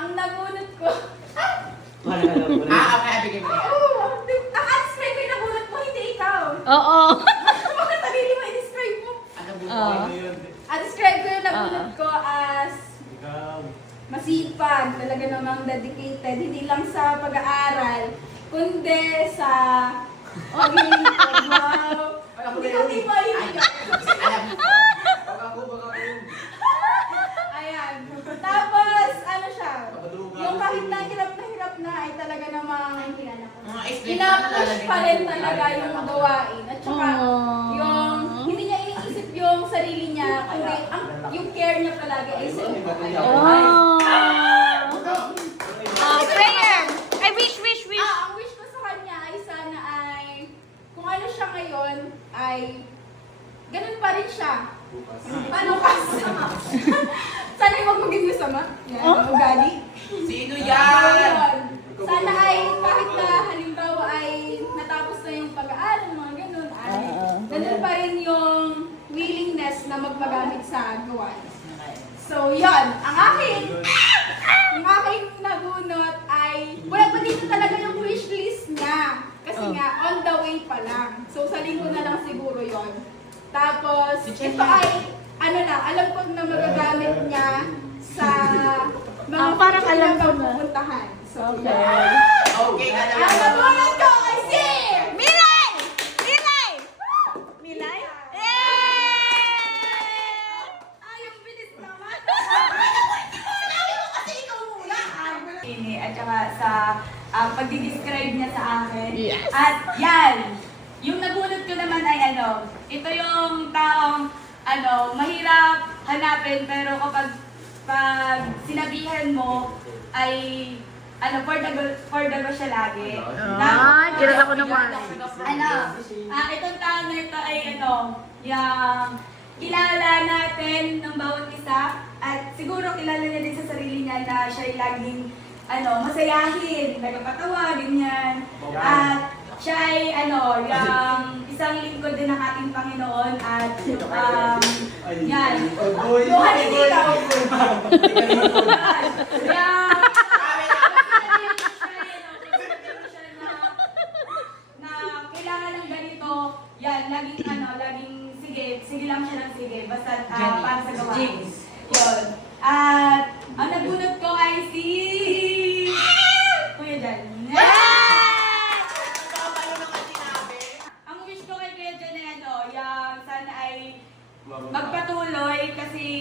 ang nabunot ko. Okay, bigay mo yan. Ang describe ko yung nabunot mo, hindi ikaw. Oo. Bakit sarili mo i-describe mo? Ano mo? Oo. Ang describe ko yung nabunot ko as masipag, talaga namang dedicated, hindi lang sa pag-aaral, kundi sa pag-iintay. Wow! Hindi mo Ayan. Tapos, ano siya? Yung kahit na hirap na ay talaga namang pinapush pa rin talaga yung gawain. At saka, yung hindi niya iniisip yung sarili niya, kundi yung care niya palagi ay sa iba. Prayer! Ay, wish! Ang wish ko sa kanya ay sana ay, kung ano siya ngayon, ay ganun pa rin siya. Paano kasi? Sana ay huwag maging masama. Yan, ugali. Sino So, yan? yun. Sana ay kahit na halimbawa ay natapos na yung pag-aaral, mga ganun, ay nandun pa rin yung willingness na magpagamit sa gawain. So, yun. Ang aking nabunot ay, wala pa dito talaga yung wish list niya. Kasi nga, on the way pa lang. So, sa linggo na lang siguro yon. Tapos, ito ay, ano na, alam ko na magagamit niya sa mga parang alam ko na. pupuntahan. So, Okay. Okay, Ang alam mo. nabunot ko ay si Milay! Milay? Ay, ang bilis naman. Ini at saka sa pagdi-describe niya sa akin. Yes. At yan, yung nabunot ko naman ay ito yung taong mahirap hanapin pero pag sinabihan mo ay for the go siya lagi. Kilala ko naman. Itong tao na ito ay yung kilala natin ng bawat isa at siguro kilala niya din sa sarili niya na siya ay laging masayahin, nagpapatawa, ganyan. At siya ay yung isang lingkod din ng ating Panginoon at yan. Tuhan hindi daw. Na kailangan ng ganito, yan, laging sige lang siya ng sige, basta para sa gawain. Yun. At ang nabunot ko ay si Kuya Jan. Ang wish ko kay Kuya Jan ay yung sana ay magpatuloy kasi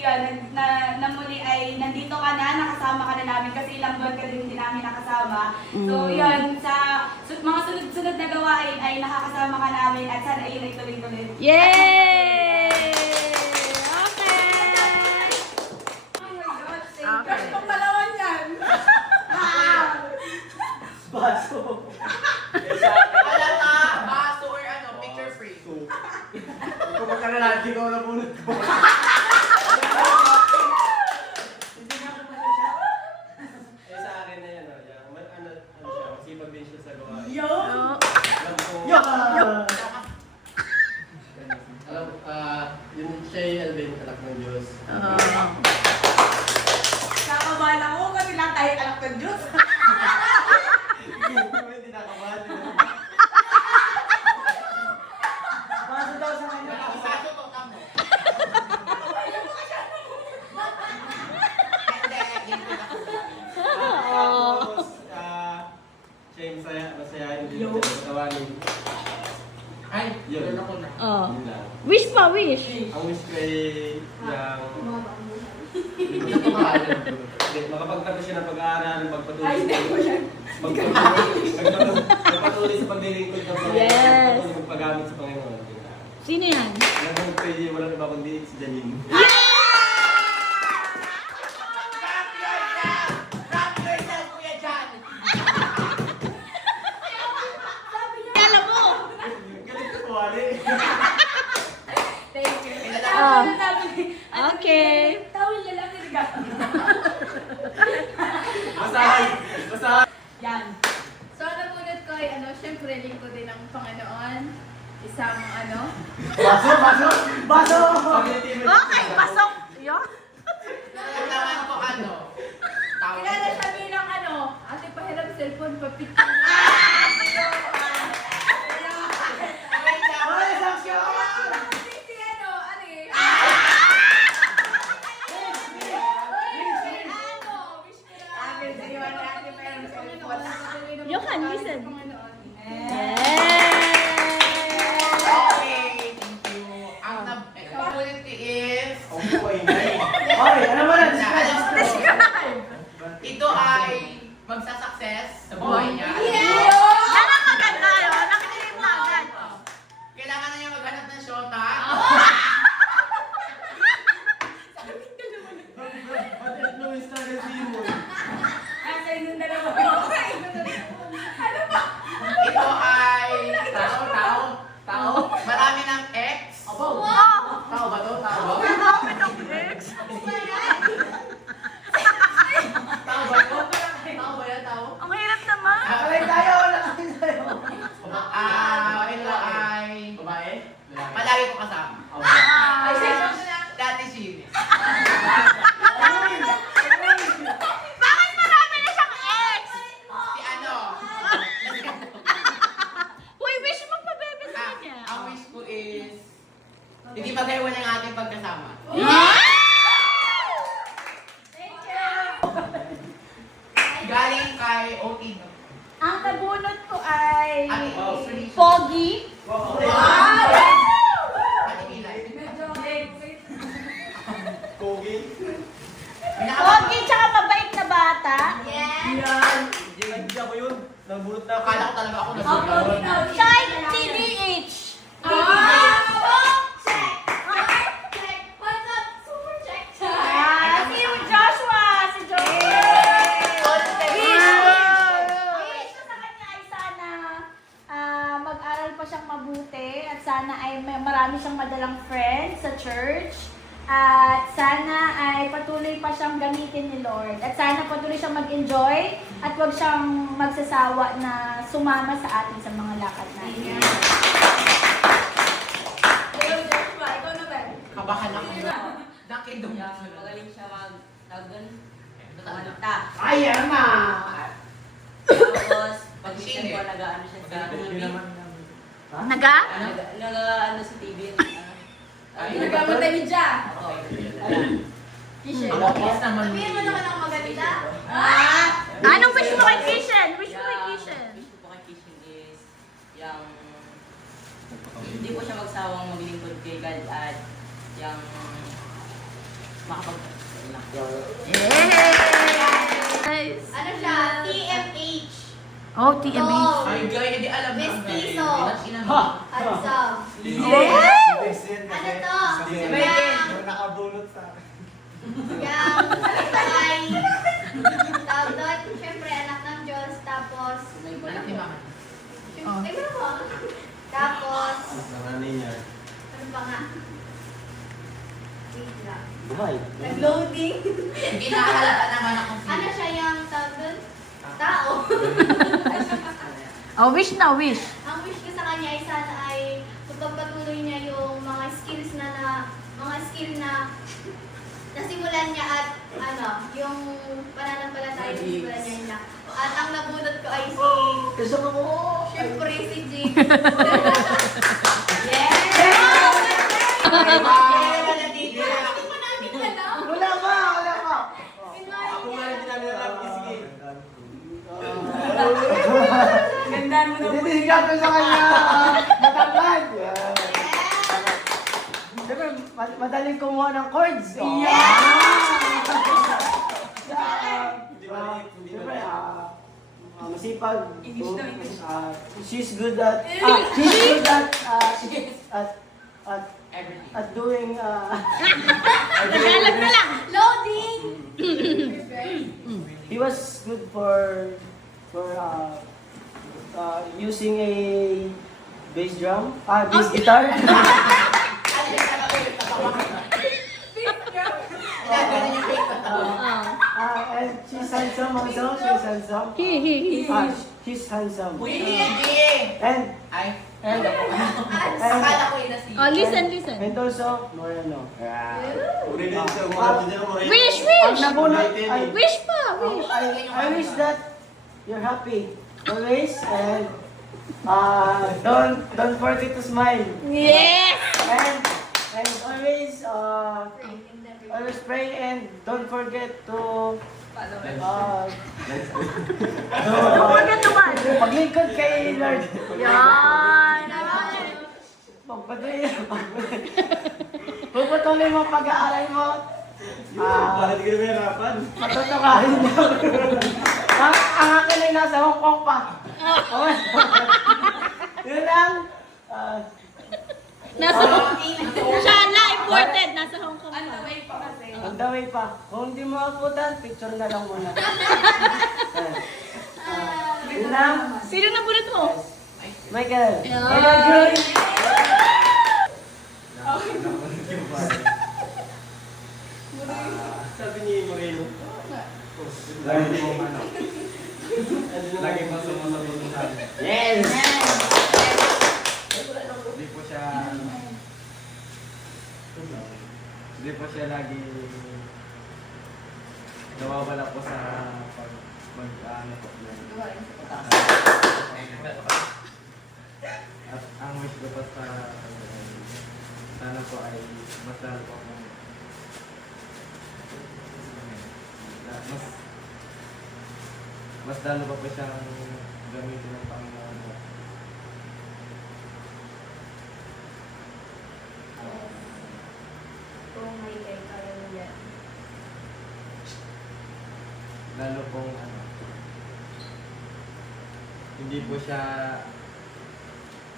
muli ay nandito ka na, nakasama ka na namin kasi ilang buwan ka din namin nakasama. So yun, sa mga sunod-sunod na gawain ay nakakasama ka namin at sana ay yun ay tuloy-tuloy. Yay! Okay! Oh my God, crush pang malawan yan. Alam ka, baso or picture free. Kung magkalala, di ko nabunod ko. Sa akin na yan, siya, masipag din siya sa gawain. Alam ko, yun siya yung anak ng Diyos. Kakabahan ako kasi lang tayo anak ng Diyos. Hindi nakabahan. Baso daw sa kanya. Baso to kamo. Tapos, siya yung masayahin din siya sa gawain. Ay, Yun. yun ako na. Yun lang. Wish pa, wish! Ang wish ko ay makapagtapos siya ng pag-aaral, magpatuloy sa paglilingkod ng Panginoon, Yes. magpagamit sa Panginoon. Sino yan? Alam ko pwede, walang iba kundi si Janine. Happy yourself, Kuya Jan! Alam mo! Galit ko, Ali. Thank you. Ah. Tapos namin, Okay. tawil na lang yung Basahan. Yan. So, nabunot ko ay syempre, lingkod din ng Panginoon. Isang Baso! Okay, pasok! Yo? Nalaman ko kilala siya cellphone, papit. Wait lang. Ay, saksyon! Si ano, ano eh? Johan, listen. Okay, thank you. Ang opportunity is... Okay, ano ba yan? Ito ay magsasucess sa buhay niya. Ano maganda yun? Nakikinig mo agad. Kailangan na niya maghanap ng shota. Influence na rin si Yun. Nasa inyo na naman. Ito ay... Tao. Marami ng ex. Tao ba to? Tao ba? Tao ba to? Tao ba yan? Tao? Ang hirap naman. Alay tayo! Nakakin tayo! Ito ay... Babae? Palagi ko kasama. Dati si Bakit marami na siyang ex? Si ano? Uy, wish mo pa bebe sa kanya. Ang wish ko is... Hindi magaywan ang ating pagkasama. Galing kay OT. Ang nabunot ko ay Ate, Pogi. Ate Milay. Kogi? Pogi tsaka mabait na bata. Yan! Hindi ako yun. Nabulot na ako. Akala ko talaga ako nasulat. Siya ay TDH. Ah, si Joshua. Si Joshua. Wish ko sa kanya ay sana mag-aral pa siyang mabuti at sana ay marami siyang madalang friends sa church. At sana ay patuloy pa siyang gamitin ni Lord. At sana patuloy siyang mag-enjoy at huwag siyang magsasawa na sumama sa atin sa mga lakad natin. Kabahan ako. Nakidong. Magaling siya mag-tagan. Kumanta. Ayan na! Tapos, pag minsan po nag-ano siya sa TV. Naga? Nag-ano sa TV. Nagkamatay ni Ja. Yes naman. Sabihin mo naman ako maganda. Anong wish mo kay Kishen? Wish mo kay Kishen? Wish ko po kay Kishen is yung hindi po siya magsawang maglingkod kay God at yung makapag... Yes! Ano siya? TMH. Oh, TMH. Ay, gaya, hindi alam na. Mestizo. Ha! Adso. Ano to? Yung nakabulot sa akin. Yang ay tawag doon, syempre anak ng Diyos, tapos Anak ni mama. ay ano ba? Tapos Nanganay niya. ano pa nga? Wait lang. Buhay. Nag-loading. Hindi nakahalata naman ako. Ano siya yung tawag doon? Tao. Oh, wish na, wish. Ang wish ko sa kanya ay sana ay pagpapatuloy niya yung mga skills na mga skill na nasimulan niya at ano, yung pananampalataya na nasimulan niya. At ang nabunot ko ay si Gusto ko mo! syempre si Jake. Wala pa! Wala pa! Ako nga hindi namin alam. Sige. Gandaan mo na po. Titisigan ko sa kanya! Matangkad! Siyempre, madaling kumuha ng chords. Siyempre, masipag. English daw, English. She's good at Everything. at doing Tagalog na lang. Loading! he was good for using a bass drum, bass guitar. And she's handsome also. She's handsome. She's handsome. And Akala ko yun na si... Oh, listen, listen. and also Moreno. Wish, wish! Ang nabunot ay Wish pa, wish. I wish that you're happy always, and don't forget to smile. Yes! And always pray, and don't forget to Forget naman. maglingkod kay Lord. Yan. Pagpatuloy mo pag-aaral mo. Para di ka na mahirapan. Matutukahin mo. Ang akin ay nasa Hong Kong pa. Yun lang. Siya na, important. Nasa Hong Kong On the pa. way pa kasi. On the way pa. Kung hindi mo abutan, picture na lang muna. Yun lang. Sino na bunot mo? Michael. Yeah. Michael Jun. Sabi ni Moreno. Lagi mo ano. Lagi mo sumusunod sa akin. Yes. Hindi po siya hindi po siya lagi nawawala po sa ano po. At ang wish ko po sa sana po ay mas lalo po akong mas lalo pa po siyang gamitin ng Panginoon po. Kung may kay kaya mo yan. Lalo pong ano, hindi po siya,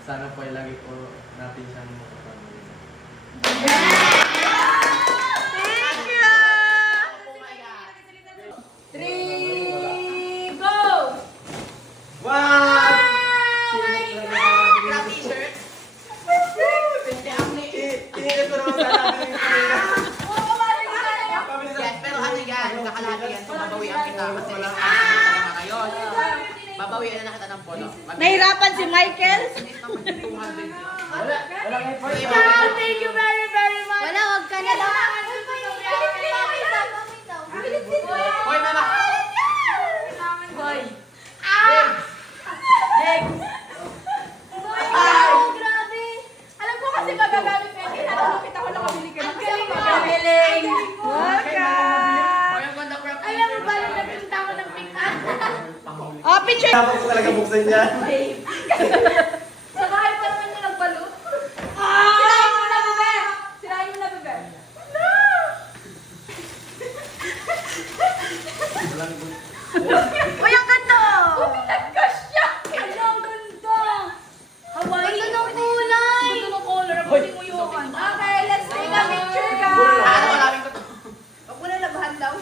sana po ay lagi po natin siyang makapagawin. Thank you! 3, go! Wow! Black t-shirt. Tinigil ko naman sana namin yung kanina. Yes, pero ano yan, kakalati yan. So, babawian kita kasi wala ka ngayon. Babawian na kita ng polo. Nahirapan si Michael. Walang effort. Thank you very, very much. Wala, wag ka na lang. Hoy, mama! Grabe. Alam ko kasi magagamit ko yung tinatanong ako nakabili ka. Ang galing mo. Galing. Hoy, ang ganda crop Alam mo t-shirt. ba nung nagpunta ako ng pick-up? Oh, picture. Dapat ko talaga buksan niya. Sa bahay pa naman niya nagbalot. Sirahin mo na, bebe! Sirahin mo na, bebe. Uy, ang ganda. Nag-cash siya! Ano, ang ganda! Hawaii! Ganda ng kulay! Ganda ng color. Pwede mo yun. Okay, let's take a picture, Ano, guys! maraming ko to. Huwag mo na labahan daw.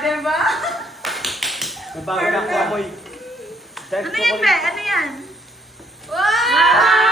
Diba? May bago na ako amoy. Ano yan, Be? Ano yan? Wow!